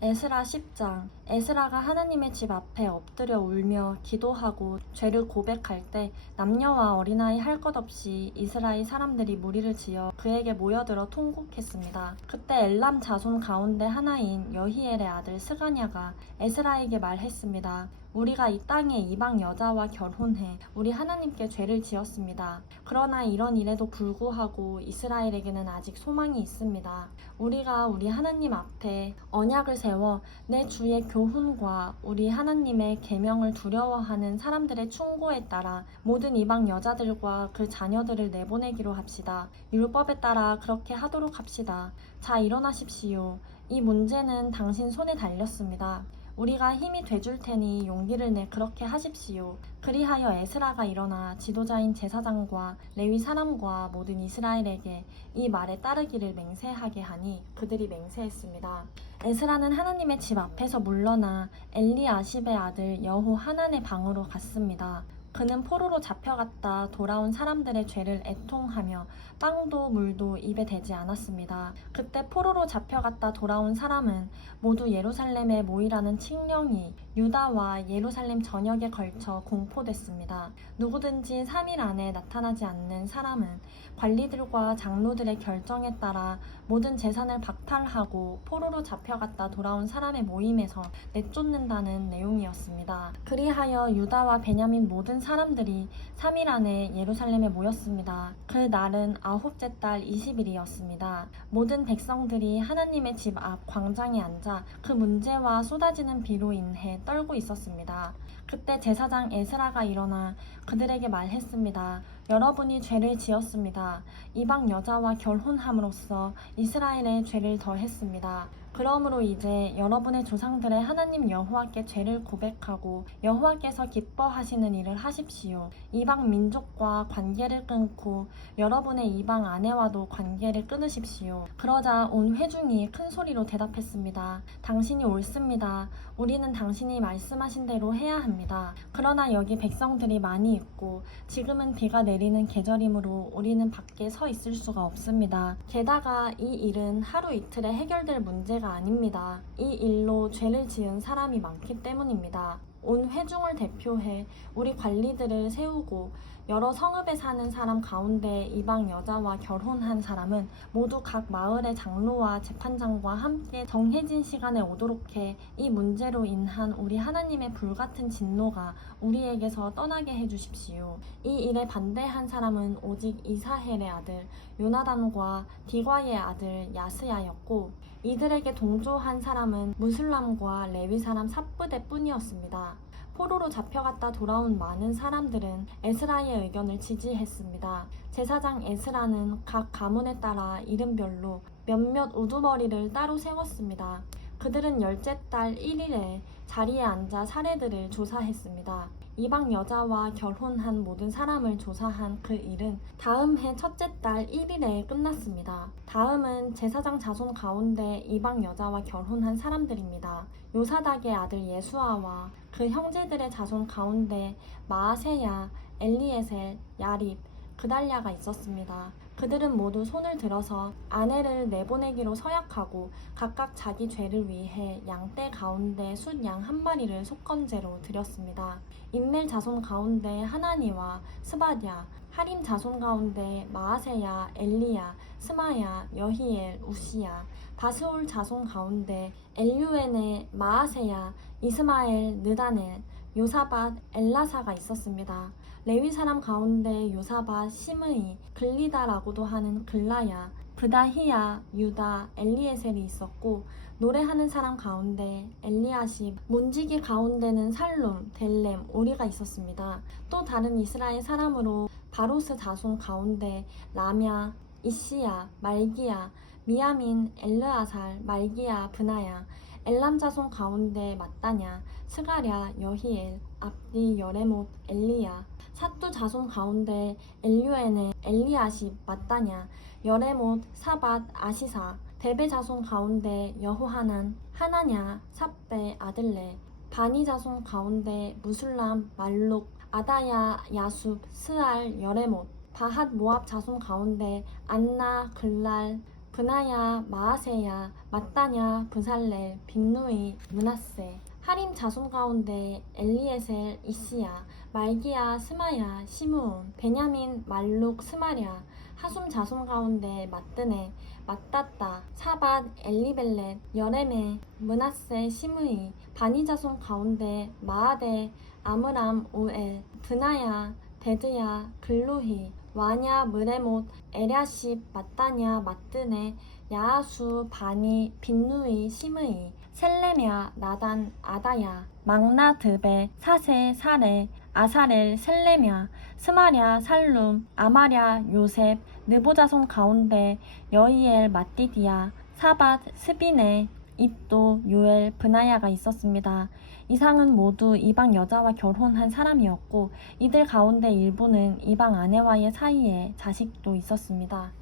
에스라 10장. 에스라가 하나님의 집 앞에 엎드려 울며 기도하고 죄를 고백할 때 남녀와 어린아이 할 것 없이 이스라엘 사람들이 무리를 지어 그에게 모여들어 통곡했습니다. 그때 엘람 자손 가운데 하나인 여히엘의 아들 스가냐가 에스라에게 말했습니다. 우리가 이 땅의 이방 여자와 결혼해 우리 하나님께 죄를 지었습니다. 그러나 이런 일에도 불구하고 이스라엘에게는 아직 소망이 있습니다. 우리가 우리 하나님 앞에 언약을 세워 내 주의 교훈과 우리 하나님의 계명을 두려워하는 사람들의 충고에 따라 모든 이방 여자들과 그 자녀들을 내보내기로 합시다. 율법에 따라 그렇게 하도록 합시다. 자, 일어나십시오. 이 문제는 당신 손에 달렸습니다. 우리가 힘이 돼줄 테니 용기를 내 그렇게 하십시오. 그리하여 에스라가 일어나 지도자인 제사장과 레위 사람과 모든 이스라엘에게 이 말에 따르기를 맹세하게 하니 그들이 맹세했습니다. 에스라는 하나님의 집 앞에서 물러나 엘리아십의 아들 여호 하난의 방으로 갔습니다. 그는 포로로 잡혀갔다 돌아온 사람들의 죄를 애통하며 빵도 물도 입에 대지 않았습니다. 그때 포로로 잡혀갔다 돌아온 사람은 모두 예루살렘에 모이라는 칙령이 유다와 예루살렘 전역에 걸쳐 공포됐습니다. 누구든지 3일 안에 나타나지 않는 사람은 관리들과 장로들의 결정에 따라 모든 재산을 박탈하고 포로로 잡혀갔다 돌아온 사람의 모임에서 내쫓는다는 내용이었습니다. 그리하여 유다와 베냐민 모든 사람들이 3일 안에 예루살렘에 모였습니다. 그 날은 아홉째 달 20일이었습니다. 모든 백성들이 하나님의 집 앞 광장에 앉아 그 문제와 쏟아지는 비로 인해 떨고 있었습니다. 그때 제사장 에스라가 일어나 그들에게 말했습니다. 여러분이 죄를 지었습니다. 이방 여자와 결혼함으로써 이스라엘의 죄를 더했습니다. 그러므로 이제 여러분의 조상들의 하나님 여호와께 죄를 고백하고 여호와께서 기뻐하시는 일을 하십시오. 이방 민족과 관계를 끊고 여러분의 이방 아내와도 관계를 끊으십시오. 그러자 온 회중이 큰 소리로 대답했습니다. 당신이 옳습니다. 우리는 당신이 말씀하신 대로 해야 합니다. 그러나 여기 백성들이 많이 있고 지금은 비가 내리는 계절이므로 우리는 밖에 서 있을 수가 없습니다. 게다가 이 일은 하루 이틀에 해결될 문제가 아닙니다. 이 일로 죄를 지은 사람이 많기 때문입니다. 온 회중을 대표해 우리 관리들을 세우고 여러 성읍에 사는 사람 가운데 이방 여자와 결혼한 사람은 모두 각 마을의 장로와 재판장과 함께 정해진 시간에 오도록 해 이 문제로 인한 우리 하나님의 불같은 진노가 우리에게서 떠나게 해주십시오. 이 일에 반대한 사람은 오직 이사헬의 아들 요나단과 디과의 아들 야스야였고 이들에게 동조한 사람은 무슬람과 레위 사람 삽브데 뿐이었습니다. 포로로 잡혀갔다 돌아온 많은 사람들은 에스라의 의견을 지지했습니다. 제사장 에스라는 각 가문에 따라 이름별로 몇몇 우두머리를 따로 세웠습니다. 그들은 열째 달 1일에 자리에 앉아 사례들을 조사했습니다. 이방 여자와 결혼한 모든 사람을 조사한 그 일은 다음 해 첫째 달 1일에 끝났습니다. 다음은 제사장 자손 가운데 이방 여자와 결혼한 사람들입니다. 요사닥의 아들 예수아와 그 형제들의 자손 가운데 마아세야, 엘리에셀, 야립, 그달랴가 있었습니다. 그들은 모두 손을 들어서 아내를 내보내기로 서약하고 각각 자기 죄를 위해 양떼 가운데 숫 양 한 마리를 속건제로 드렸습니다. 인멜 자손 가운데 하나니와 스바랴, 하림 자손 가운데 마아세야, 엘리야, 스마야, 여히엘, 우시야, 바스올 자손 가운데 엘유엔의 마아세야, 이스마엘, 느다넬, 요사밧, 엘라사가 있었습니다. 레위 사람 가운데 요사밧, 시므이, 글리다라고도 하는 글라야, 브다히야, 유다, 엘리에셀이 있었고 노래하는 사람 가운데 엘리아십, 문지기 가운데는 살룸, 델렘, 오리가 있었습니다. 또 다른 이스라엘 사람으로 바로스 자손 가운데 라냐, 이시야, 말기야, 미야민, 엘르아살, 말기야, 브나야, 엘람 자손 가운데 mat다냐, 스가랴, 여히엘, 압디, 여레못, 엘리야, 삿두 자손 가운데 엘유엔의 엘리아십, mat다냐, 여레못, 사밧, 아시사, 데베 자손 가운데 여호하난, 하나냐, 삽베, 아들레, 바니 자손 가운데 무술람, 말룩, 아다야, 야숲, 스알, 여레못, 바핫 모압 자손 가운데 안나, 글랄, 브나야, 마아세야, mat다냐, 부살렐, 빈누이, 므낫세. 하림 자손 가운데 엘리에셀, 이시야, 말기야, 스마야, 시므온, 베냐민, 말룩, 스마랴. 하숨 자손 가운데 마뜨네, mattat다, 사밧, 엘리벨렛, 여레메, 므낫세, 시므이. 바니 자손 가운데 마아데, 아므람, 오엘, 드나야, 데드야, 글루히, 와냐, 느레못, 에랴십, mat다냐, 마뜨네, 야하수, 바니, 빈누이, 시므이. 셀레냐, 나단, 아다야, 막나, 드베, 사세, 사레, 아사렐, 셀레냐, 스마랴, 살룸, 아마랴, 요셉, 느보자손 가운데 여이엘, 마띠디야, 사밧, 스비네, id도, 요엘, 브나야가 있었습니다. 이상은 모두 이방 여자와 결혼한 사람이었고 이들 가운데 일부는 이방 아내와의 사이에 자식도 있었습니다.